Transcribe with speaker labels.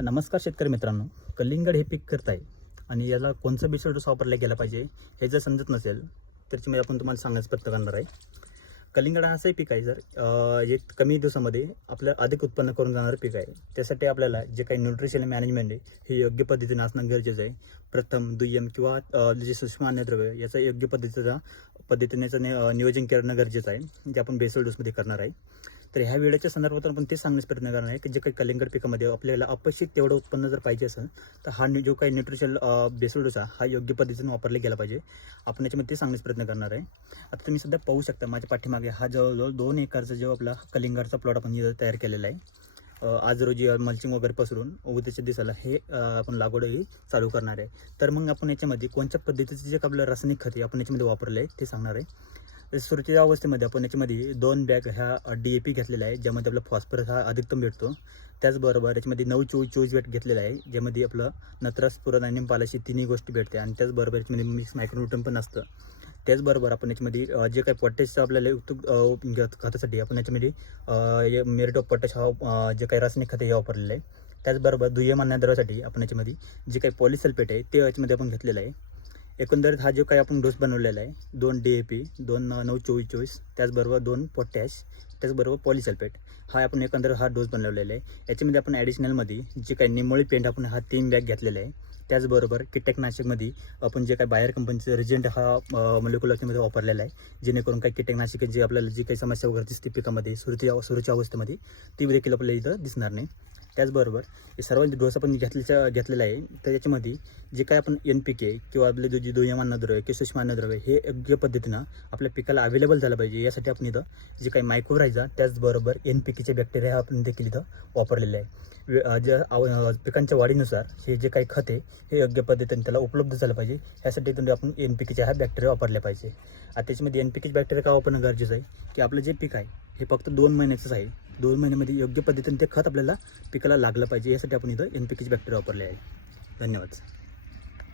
Speaker 1: नमस्कार शेतकरी मित्रांनो. कलिंगड हे पीक करताय आणि याला कोणचं बेसल डोस वापरला गेला पाहिजे हे जर समजत नसेल त्याची मी आपण तुम्हाला सांगण्याचा प्रयत्न करणार आहे. कलिंगड हा असंही पीक आहे जर एक कमी दिवसामध्ये आपलं अधिक उत्पन्न करून जाणारं पीक आहे. त्यासाठी आपल्याला जे काही न्यूट्रिशन मॅनेजमेंट आहे हे योग्य पद्धतीने असणं गरजेचं आहे. प्रथम दुय्यम किंवा जे सूक्ष्म अन्नद्रव्य याचं योग्य पद्धतीचा पद्धतीने याचं नि- नियोजन करणं गरजेचं आहे जे आपण बेसल डोसमध्ये करणार आहे. तर ह्या वेळेच्या संदर्भात आपण ते सांगण्याचा प्रयत्न करणार आहे की जे काही कलिंगड पिकामध्ये आपल्याला अपेक्षित तेवढं उत्पन्न जर पाहिजे असेल तर हा जो काही न्यूट्रिशन बेसलडोचा हा योग्य पद्धतीने वापरला गेला पाहिजे. आपण याच्यामध्ये ते सांगण्याचा प्रयत्न करणार आहे. आता तुम्ही सध्या पाहू शकता माझ्या पाठीमागे हा जवळजवळ दोन एकरचा जो आपला कलिंगडचा प्लॉट आपण इथं तयार केलेला आहे. आज रोजी मल्चिंग वगैरे पसरून उद्याच्या दिवसाला हे आपण लागवडही चालू करणार आहे. तर मग आपण याच्यामध्ये कोणत्या पद्धतीचे जे आपलं रासायनिक खते आपण याच्यामध्ये वापरले आहे ते सांगणार आहे. सुरुवातीच्या अवस्थेमध्ये आपण याच्यामध्ये दोन बॅग ह्या डी ए पी घेतलेला आहे ज्यामध्ये आपला फॉस्फरस हा अधिकतम भेटतो. त्याचबरोबर याच्यामध्ये नऊ चोवीस चोवीस वेट घेतलेला आहे ज्यामध्ये आपलं नत्रास पुरण आणि पालाशी तिन्ही गोष्टी भेटते. आणि त्याचबरोबर याच्यामध्ये मिक्स मायक्रोन्यूटन पण असतं. त्याचबरोबर आपण याच्यामध्ये जे काही पोटॅशचं आपल्याला युक्त खतासाठी आपण याच्यामध्ये मेरिट ऑफ पोटॅश हा जे काही रासायनिक खते हे वापरलेलं आहे त्याचबरोबर दुय्यम अन्नद्रव्यासाठी आपण याच्यामध्ये जे काही पॉलिसल्फेट आहे ते याच्यामध्ये आपण घेतलेलं आहे. एकंदरीत हा जो काही आपण डोस बनवलेला आहे दोन डी ए पी दोन नऊ चोवीस चोवीस त्याचबरोबर दोन पोटॅश त्याचबरोबर पॉलिसल्फेट हा आपण एकंदर हा डोस बनवलेला आहे. याच्यामध्ये आपण ॲडिशनलमध्ये जे काही निमोळी पेंट आपण हा तीन बॅग घेतलेला आहे त्याचबरोबर कीटकनाशकमध्ये आपण जे काही बाहेर कंपनीचं रिजंट हा मोलिक्युलरमध्ये वापरलेला आहे. जेणेकरून काही कीटकनाशके जे आपल्याला जी काही समस्या वगैरे दिसते पिकामध्ये सुरुची सुरूच्या अवस्थेमध्ये ती देखील आपल्याला इथं दिसणार नाही. त्याचबरोबर हे सर्व डोस आपण घेतल्याच्या घेतलेला आहे. तर याच्यामध्ये जे काय आपण एन पी के किंवा आपले जे जे दुय्यम अन्नद्रव्य किंवा सूक्ष्म अन्नद्रव्य हे योग्य पद्धतीनं आपल्या पिकाला अवेलेबल झालं पाहिजे. यासाठी आपण इथं जे काही मायक्रोरायझा त्याचबरोबर एन पी केचे बॅक्टेरिया आपण देखील इथं वापरलेले आहे. ज्या आव- पिकांच्या वाढीनुसार हे जे काही खत आहे हे योग्य पद्धतीने त्याला उपलब्ध झालं पाहिजे. यासाठी इथून आपण एन पी केच्या हा बॅक्टेरिया वापरल्या पाहिजे. आता त्याच्यामध्ये एन पी केचे बॅक्टेरिया का वापरणं गरजेचं आहे? की आपलं जे पीक आहे हे फक्त दोन महिन्याचंच आहे. दोन महिन्यामध्ये योग्य पद्धतीने ते खत आपल्याला पिकाला लागलं पाहिजे यासाठी आपण इथं एन पी केची बॅक्टेरिया वापरले आहे. धन्यवाद.